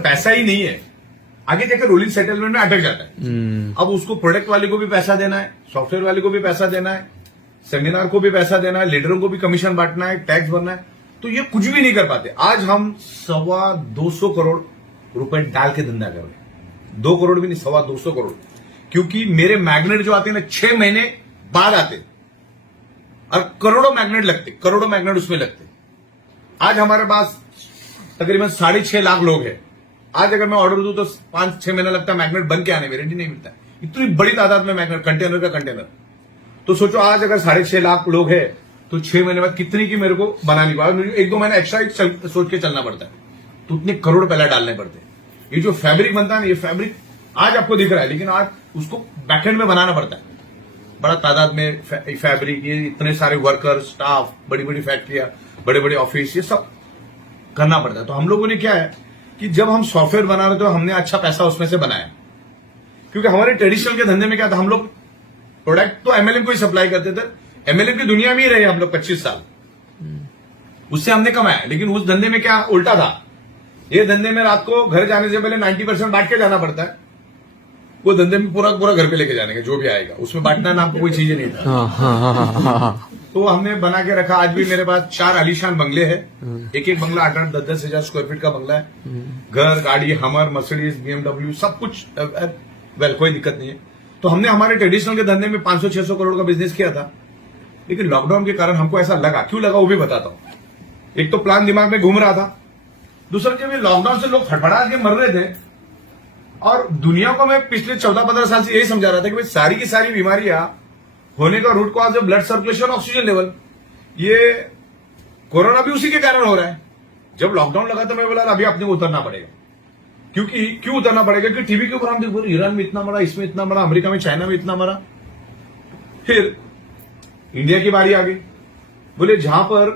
जब पैसा ही नहीं है, आगे जाकर रोलिंग सेटलमेंट में अटक जाता है। अब उसको प्रोडक्ट वाले को भी पैसा देना है, सॉफ्टवेयर वाले को भी पैसा देना है, सेमिनार को भी पैसा देना है, लीडरों को भी कमीशन बांटना है, टैक्स भरना है, तो ये कुछ भी नहीं कर पाते। आज हम 225 करोड़ रुपए डाल के धंधा कर रहे हैं, 2 करोड़ भी नहीं, 225 करोड़, क्योंकि मेरे मैग्नेट जो आते हैं ना 6 महीने बाद आते और करोड़ों मैग्नेट लगते, करोड़ों मैग्नेट उसमें लगते। आज हमारे पास तकरीबन 6.5 लाख लोग हैं। आज अगर मैं ऑर्डर दूं तो 5-6 महीना लगता है मैग्नेट बन के आने में, रेडी नहीं मिलता। इतनी बड़ी तादाद में मैग्नेट, कंटेनर का कंटेनर। तो सोचो आज अगर 6.5 लाख लोग हैं तो 6 महीने बाद कितनी की मेरे को बनानी पड़ा, मुझे 1-2 महीना एक्स्ट्रा सोच के चलना पड़ता है, तो उतने करोड़ पहले डालने पड़ते हैं। ये जो फैब्रिक बनता है ना, ये फैब्रिक आज आपको दिख रहा है, लेकिन आज उसको बैकएंड में बनाना पड़ता है, बड़ा तादाद में फैब्रिक, ये इतने सारे वर्कर, स्टाफ, बड़ी बड़ी फैक्ट्रियां, बड़े बड़े ऑफिस, ये सब करना पड़ता है। तो हम लोगों ने क्या है कि जब हम सॉफ्टवेयर बना रहे तो हमने अच्छा पैसा उसमें से बनाया, क्योंकि हमारे ट्रेडिशनल के धंधे में क्या था, हम लोग प्रोडक्ट तो एमएलएम को ही सप्लाई करते थे। एमएलएम की दुनिया में ही रहे हम लोग 25 साल, उससे हमने कमाया। लेकिन उस धंधे में क्या उल्टा था, ये धंधे में रात को घर जाने से पहले 90% बांट के जाना पड़ता है। वो धंधे में पूरा पूरा घर पे लेके जाने का जो भी आएगा, उसमें बांटना नाम को कोई चीज नहीं था। तो हमने बना के रखा। आज भी मेरे पास 4 आलीशान बंगले हैं, एक एक बंगला 8-8, 10-10 हजार स्क्वायर फीट का बंगला है। घर, गाड़ी, हमर, मर्सिडीज, BMW, सब कुछ वेल, कोई दिक्कत नहीं है। तो हमने हमारे ट्रेडिशनल के धंधे में 500-600 करोड़ का बिजनेस किया था, लेकिन लॉकडाउन के कारण हमको ऐसा लगा। क्यों लगा वो भी बताता हूं। एक तो प्लान दिमाग में घूम रहा था, दूसरा जब ये लॉकडाउन से लोग फटफड़ा के मर रहे थे, और दुनिया को मैं पिछले 14-15 साल से यही समझा रहा था कि भाई सारी की सारी बीमारियां होने का रूट कॉज है ब्लड सर्कुलेशन, ऑक्सीजन लेवल। ये कोरोना भी उसी के कारण हो रहा है। जब लॉकडाउन लगा तो मैं बोला अभी अपने को उतरना पड़ेगा, क्योंकि क्यों उतरना पड़ेगा, क्योंकि टीवी के ऊपर हम देखो ईरान में इतना मरा, इसमें इतना मरा, अमेरिका में, चाइना में इतना मरा। फिर इंडिया की बारी आ गई। बोले जहां पर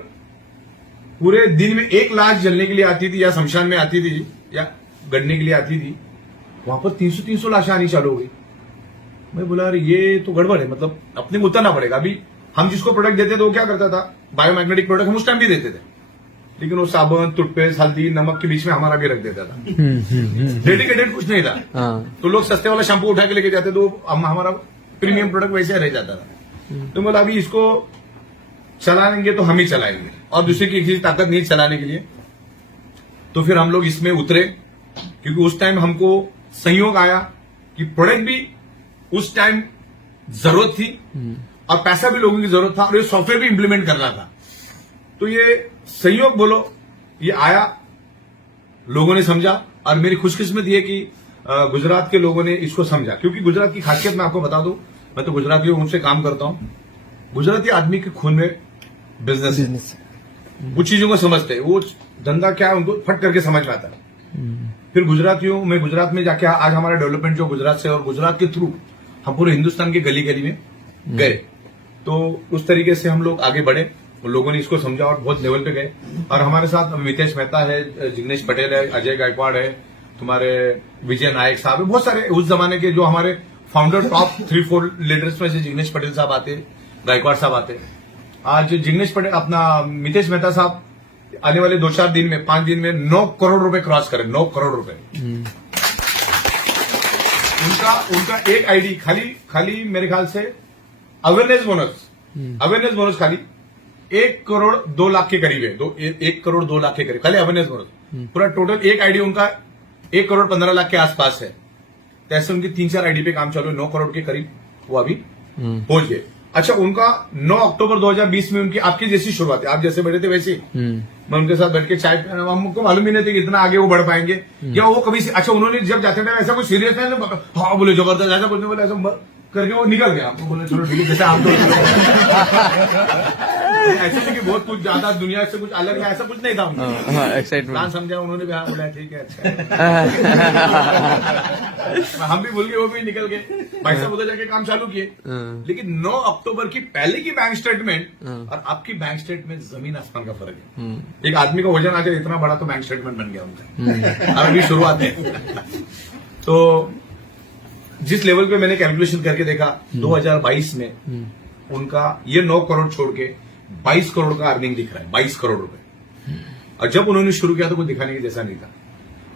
पूरे दिन में 1 लाश जलने के लिए आती थी या शमशान में आती थी या गड़ने के लिए आती थी, वहां पर 300 लाशें आनी चालू हो गई। मैं बोला अरे ये तो गड़बड़ है, मतलब अपने को उतरना पड़ेगा। अभी हम जिसको प्रोडक्ट देते थे वो क्या करता था, बायोमैग्नेटिक प्रोडक्ट हम उस टाइम भी देते थे, लेकिन वो साबुन, टूथपेस्ट, हल्दी, नमक के बीच में हमारा भी रख देता था। डेडिकेटेड कुछ नहीं था। तो लोग सस्ते वाला शैम्पू उठा के लेके जाते, तो हमारा प्रीमियम प्रोडक्ट वैसे रह जाता था। तो बोला अभी इसको चलाएंगे तो हम ही चलाएंगे, और दूसरे की किसी ताकत नहीं चलाने के लिए। तो फिर हम लोग इसमें उतरे, क्योंकि उस टाइम हमको संयोग आया कि प्रोडक्ट भी उस टाइम जरूरत थी और पैसा भी लोगों की जरूरत था, और ये सॉफ्टवेयर भी इंप्लीमेंट करना था। तो ये संयोग बोलो, ये आया, लोगों ने समझा, और मेरी खुशकिस्मत ये कि गुजरात के लोगों ने इसको समझा। क्योंकि गुजरात की खासियत मैं आपको बता दूं, मैं तो गुजरातियों उनसे काम करता हूं। गुजराती आदमी के खून में बिजनेस है, कुछ चीजों को समझते हैं, वो धंधा क्या है उनको फट करके समझ में आता है। फिर गुजरातियों में, गुजरात में जाके आज हमारा डेवलपमेंट जो गुजरात से, और गुजरात के थ्रू हम पूरे हिंदुस्तान के गली गली में गए। तो उस तरीके से हम लोग आगे बढ़े, लोगों ने इसको समझा और बहुत लेवल पे गए। और हमारे साथ मितेश मेहता है, जिग्नेश पटेल है, अजय गायकवाड़ है, तुम्हारे विजय नायक साहब है, बहुत सारे उस जमाने के जो हमारे फाउंडर टॉप 3-4 लीडर्स में से जिग्नेश पटेल साहब आते, गायकवाड़ साहब आते। आज जिग्नेश पटेल, अपना मितेश मेहता साहब आने वाले 2-4 दिन में, 5 दिन में 9 करोड़ रुपए क्रॉस करें, 9 करोड़ रुपए। उनका एक आईडी खाली मेरे ख्याल से अवेयरनेस बोनस खाली 1 करोड़ 2 लाख के करीब है, 1 करोड़ 2 लाख के करीब खाली अवेयरनेस बोनस। पूरा टोटल एक आईडी उनका 1 करोड़ 15 लाख के आसपास है। तो ऐसे उनकी 3-4 आईडी पे काम चालू है, 9 करोड़ के करीब वो अभी पहुंच गए। अच्छा, उनका 9 अक्टूबर 2020 में उनकी आपकी जैसी शुरुआत है, आप जैसे बैठे थे वैसे मैं उनके साथ बैठ के चाय, हमको मालूम ही नहीं था कि इतना आगे वो बढ़ पाएंगे, या वो कभी। अच्छा, उन्होंने जब जाते टाइम ऐसा कुछ सीरियस नहीं, हाँ बोले जबरदस्त, ऐसा कुछ नहीं बोले, ऐसा करके वो निकल गया। आपको बोले चलो ठीक है, जैसे आप ऐसा नहीं कि बहुत कुछ ज्यादा दुनिया से कुछ अलग है, ऐसा कुछ नहीं था। प्लान समझा उन्होंने भी, हाँ बोला ठीक है, अच्छा। हम भी भूल गए, वो भी निकल गए, भाई साहब उधर जाके काम चालू किए। लेकिन 9 अक्टूबर की पहले की बैंक स्टेटमेंट और आपकी बैंक स्टेटमेंट जमीन आसमान का फर्क है। एक आदमी का वजन आकर इतना बड़ा तो बैंक स्टेटमेंट बन गया उनका, और अभी शुरुआत है। तो जिस लेवल पे मैंने कैलकुलेशन करके देखा 2022 में उनका ये 9 करोड़ छोड़ के 22 करोड़ का अर्निंग दिख रहा है, 22 करोड़ रुपए। और जब उन्होंने शुरू किया तो कुछ दिखाने की जैसा नहीं था।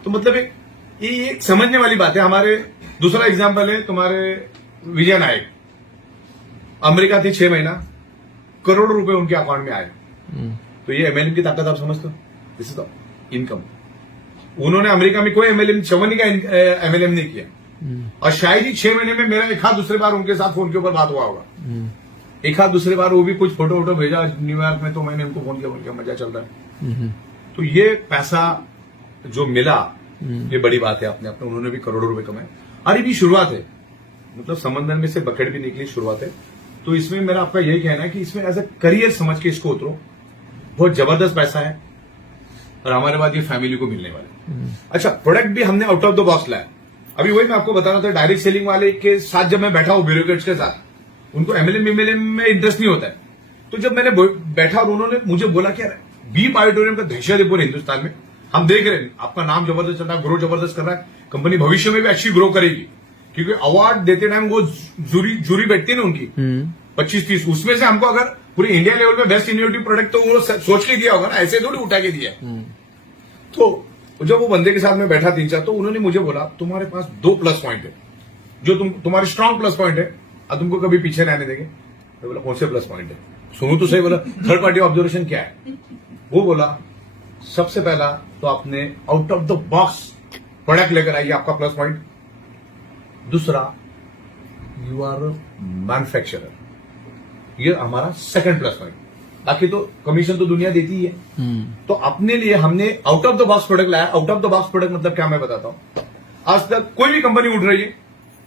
तो मतलब ये एक समझने वाली बात है। हमारे दूसरा एग्जाम्पल है तुम्हारे विजय नायक, अमेरिका थी 6 महीना, करोड़ों रुपए उनके अकाउंट में आए। तो ये एमएलएम की ताकत आप समझते हो? This is the income. उन्होंने अमेरिका में कोई एमएलएम, चवन्नी का एमएलएम नहीं किया, और शायद ही 6 महीने में मेरा एक हाथ दूसरे बार उनके साथ फोन के ऊपर बात हुआ होगा। एक हाथ दूसरे बार वो भी कुछ फोटो वोटो भेजा न्यूयॉर्क में, तो मैंने उनको फोन किया, उनका मजा चल रहा है। तो ये पैसा जो मिला ये बड़ी बात है। अपने अपने उन्होंने भी करोड़ों रुपए कमाए, और ये भी शुरुआत है, मतलब समंदर में से बकेट भी निकली, शुरुआत है। तो इसमें मेरा आपका यही कहना है कि इसमें एज ए करियर समझ के इसको उतरो, बहुत जबरदस्त पैसा है, और हमारे बाद ये फैमिली को मिलने वाला है। अच्छा, प्रोडक्ट भी हमने आउट ऑफ द बॉक्स लाया। अभी वही मैं आपको बता रहा था, डायरेक्ट सेलिंग वाले के साथ जब मैं बैठा हूं, ब्यूरोक्रेट्स के साथ, उनको एमएलएम में इंटरेस्ट नहीं होता है। तो जब मैंने बैठा और उन्होंने मुझे बोला कि बीप ऑडिटोरियम का दहशत है पूरे हिंदुस्तान में, हम देख रहे हैं आपका नाम जबरदस्त चल रहा है, ग्रो जबरदस्त कर रहा है, कंपनी भविष्य में भी अच्छी ग्रो करेगी, क्योंकि अवार्ड देते टाइम वो जूरी बैठती है ना उनकी 25-30, उसमें से हमको अगर पूरे इंडिया लेवल पे बेस्ट इनोवेटिव प्रोडक्ट तो वो सोच के दिया होगा ना, ऐसे थोड़ी उठा के दिया। तो जब वो बंदे के साथ में बैठा 3-4, तो उन्होंने मुझे बोला तुम्हारे पास 2 प्लस पॉइंट है, जो तुम्हारे स्ट्रांग प्लस पॉइंट है, और तुमको कभी पीछे रहने देंगे। मैं बोला कौन से प्लस पॉइंट है, सुनो तो सही। बोला थर्ड पार्टी ऑब्जर्वेशन क्या है? वो बोला सबसे पहला तो आपने out of the box product लेकर आइए, आपका प्लस पॉइंट। दूसरा, यू आर मैन्युफैक्चरर, ये हमारा सेकंड प्लस पॉइंट। बाकी तो कमीशन तो दुनिया देती ही है। तो अपने लिए हमने out of the box product लाया। Out of the box product मतलब क्या, मैं बताता हूं। आज तक कोई भी कंपनी उठ रही है,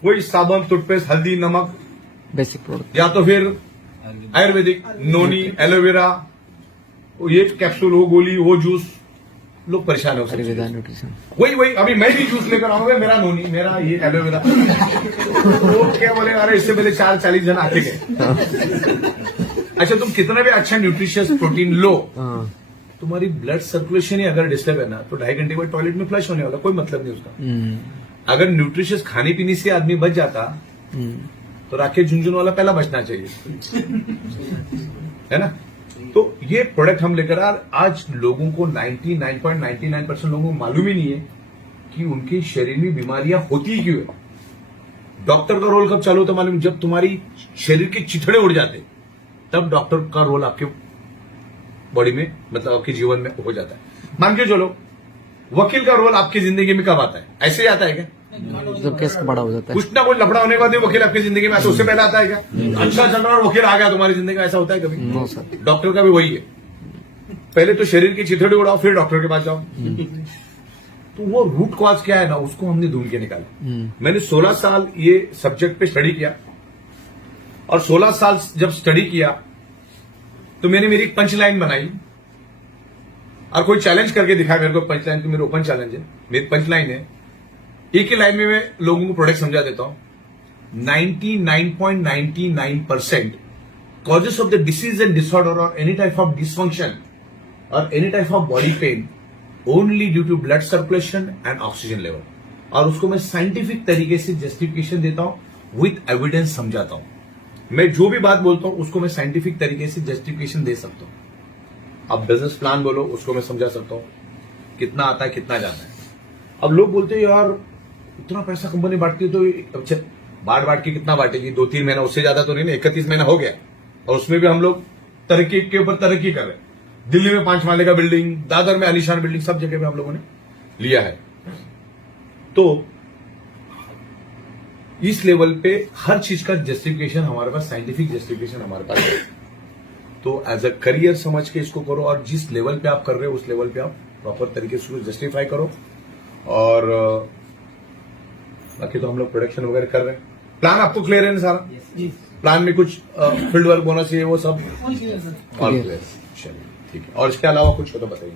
वही साबुन, टूथपेस्ट, हल्दी, नमक, बेसिक प्रोडक्ट, या तो फिर आयुर्वेदिक, नोनी, एलोवेरा, ये कैप्सूल, वो गोली, वो जूस, लोग परेशान हो सकते हैं। वही अभी मैं भी जूस लेकर आऊंगा, मेरा नोनी, मेरा ये एलोवेरा। तो क्या बोले, अरे इससे पहले 40 जन आके गए। अच्छा, तुम कितना भी अच्छा न्यूट्रिशियस प्रोटीन लो, तुम्हारी ब्लड सर्कुलेशन ही अगर डिस्टर्ब है ना, तो 2.5 घंटे बाद टॉयलेट में फ्लश होने वाला, कोई मतलब नहीं उसका। अगर न्यूट्रिशियस खाने पीने से आदमी बच जाता, तो राकेश झुंझुन वाला पहला बचना चाहिए, है ना। तो ये प्रोडक्ट हम लेकर आज लोगों को 99.99% लोगों को मालूम ही नहीं है कि उनके शरीर में बीमारियां होती ही क्यों है। डॉक्टर का रोल कब चालू होता मालूम? जब तुम्हारी शरीर के चिथड़े उड़ जाते, तब डॉक्टर का रोल आपके बॉडी में, मतलब आपके जीवन में हो जाता है। मान के चलो, वकील का रोल आपकी जिंदगी में कब आता है? ऐसे ही आता है क्या? जब केस बड़ा हो जाता है, कुछ ना कुछ लफड़ा होने के बाद वकील आपकी जिंदगी में आता है, उससे पहले आता है क्या? अच्छा चल रहा और वकील आ गया तुम्हारी जिंदगी में, ऐसा होता है कभी? No sir. डॉक्टर का भी वही है, पहले तो शरीर की चिथड़े उड़ाओ, फिर डॉक्टर के पास जाओ। तो वो रूट कॉज क्या है ना, उसको हमने ढूंढ के निकाला। मैंने 16 साल ये सब्जेक्ट पे स्टडी किया, और 16 साल जब स्टडी किया तो मैंने मेरी एक पंच लाइन बनाई, और कोई चैलेंज करके दिखाया मेरे को। पंच लाइन तो मेरा ओपन चैलेंज है, मेरी पंच लाइन है, एक ही लाइन में मैं लोगों को प्रोडक्ट समझा देता हूं। 99.99% causes of the disease and disorder or any type of dysfunction or any type of body pain only due to blood circulation and oxygen level। और उसको मैं साइंटिफिक तरीके से जस्टिफिकेशन देता हूं, विथ एविडेंस समझाता हूं। मैं जो भी बात बोलता हूं उसको मैं साइंटिफिक तरीके से जस्टिफिकेशन दे सकता हूं। अब बिजनेस प्लान बोलो, उसको मैं समझा सकता हूं, कितना आता है, कितना जाता है। अब लोग बोलते हैं यार इतना पैसा कंपनी बांटती है, तो अच्छा बांट के कितना बांटेगी? 2-3 महीना, उससे ज्यादा तो नहीं ना। 31 महीना हो गया, और उसमें भी हम लोग तरक्की के ऊपर तरक्की कर रहे हैं। दिल्ली में 5 माले का बिल्डिंग, दादर में आलीशान बिल्डिंग, सब जगह पे हम लोगों ने लिया है। तो इस लेवल पे हर चीज का जस्टिफिकेशन हमारे पास, साइंटिफिक जस्टिफिकेशन हमारे पास है। तो एज अ करियर समझ के इसको करो, और जिस लेवल पे आप कर रहे हो उस लेवल पे आप प्रॉपर तरीके से उसको जस्टिफाई करो। और बाकी तो हम लोग प्रोडक्शन वगैरह कर रहे हैं। प्लान आपको क्लियर है ना सारा? प्लान में कुछ फील्ड वर्क बोनस है, वो सब ऑल क्लियर? चलिए ठीक है। और इसके अलावा कुछ हो तो बताइए।